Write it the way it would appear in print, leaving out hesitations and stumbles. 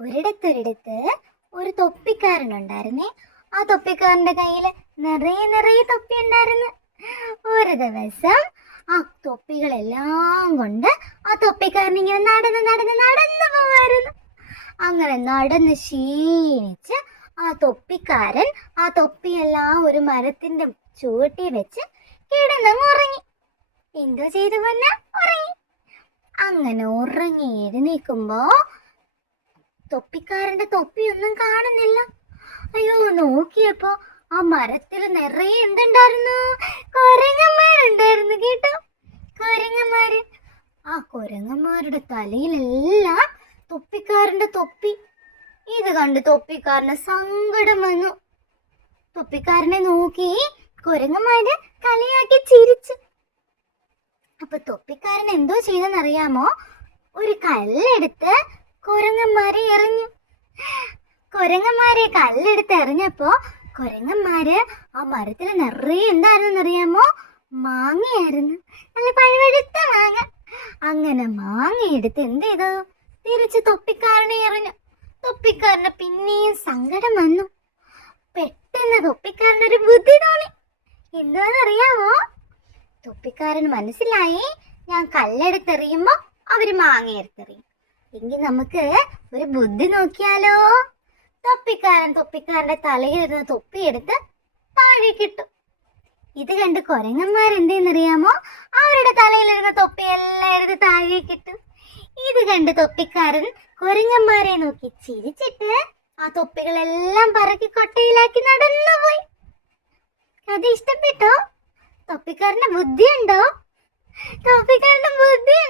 ഒരിടത്തൊരിടത്ത് ഒരു തൊപ്പിക്കാരനുണ്ടായിരുന്നേ. ആ തൊപ്പിക്കാരന്റെ കയ്യിൽ നിറയെ നിറയെ തൊപ്പി ഉണ്ടായിരുന്നു. ഒരു ദിവസം ആ തൊപ്പികളെല്ലാം കൊണ്ട് ആ തൊപ്പിക്കാരൻ ഇങ്ങനെ നടന്ന് നടന്ന് നടന്നു പോവായിരുന്നു. അങ്ങനെ നടന്ന് ക്ഷീണിച്ച് ആ തൊപ്പിക്കാരൻ ആ തൊപ്പിയെല്ലാം ഒരു മരത്തിന്റെ ചുവട്ടിൽ വെച്ച് കിടന്നങ്ങ് ഉറങ്ങി. എന്തോ ചെയ്തു പൊന്നെ? ഉറങ്ങി. അങ്ങനെ ഉറങ്ങി എഴുന്നേക്കുമ്പോ തൊപ്പിക്കാരന്റെ തൊപ്പിയൊന്നും കാണുന്നില്ല. അയ്യോ, നോക്കിയപ്പോ ആ മരത്തിൽ നിറയെ എന്തുണ്ടായിരുന്നു? കുരങ്ങന്മാരുണ്ടായിരുന്നു കേട്ടോ. കുരങ്ങന്മാര്. ആ കുരങ്ങന്മാരുടെ തലയിലെല്ലാം തൊപ്പിക്കാരന്റെ തൊപ്പി. ഇത് കണ്ട് തൊപ്പിക്കാരന് സങ്കടം വന്നു. തൊപ്പിക്കാരനെ നോക്കി കുരങ്ങന്മാര് കളിയാക്കി ചിരിച്ചു. അപ്പൊ തൊപ്പിക്കാരൻ എന്തോ ചെയ്തെന്നറിയാമോ? ഒരു കല്ലെടുത്ത് കുരങ്ങന്മാരെ എറിഞ്ഞു. കുരങ്ങന്മാരെ കല്ലെടുത്ത് എറിഞ്ഞപ്പോ കുരങ്ങന്മാര് ആ മരത്തിൽ നിറയെ എന്തായിരുന്നറിയാമോ? മാങ്ങയായിരുന്നു. നല്ല പഴുവഴുത്ത മാങ്ങ. അങ്ങനെ മാങ്ങ എടുത്ത് എന്ത് ചെയ്തു? തിരിച്ച് തൊപ്പിക്കാരനെ എറിഞ്ഞു. തൊപ്പിക്കാരന് പിന്നെയും സങ്കടം വന്നു. പെട്ടെന്ന് തൊപ്പിക്കാരനൊരു ബുദ്ധി തോന്നി. എന്താണെന്നറിയാമോ? തൊപ്പിക്കാരന് മനസ്സിലായി, ഞാൻ കല്ലെടുത്തെറിയുമ്പോ അവര് മാങ്ങ എടുത്തെറിയും. എങ്കിൽ നമുക്ക് ഒരു ബുദ്ധി നോക്കിയാലോ? തൊപ്പിക്കാരന്റെ തലയിലിരുന്ന തൊപ്പിയെടുത്ത് താഴേക്കിട്ടു. ഇത് കണ്ട് കുരങ്ങന്മാരെന്തെന്നറിയാമോ? അവരുടെ തലയിലിരുന്ന തൊപ്പിയെല്ലാം എടുത്ത് താഴേക്കിട്ടു. ഇത് കണ്ട് തൊപ്പിക്കാരൻ കുരങ്ങന്മാരെ നോക്കി ചിരിച്ചിട്ട് ആ തൊപ്പികളെല്ലാം പറക്കി കൊട്ടയിലാക്കി നടന്നുപോയി. അത് ഇഷ്ടപ്പെട്ടോ? തൊപ്പിക്കാരന്റെ ബുദ്ധിയുണ്ടോ? തൊപ്പിക്കാരന്റെ ബുദ്ധി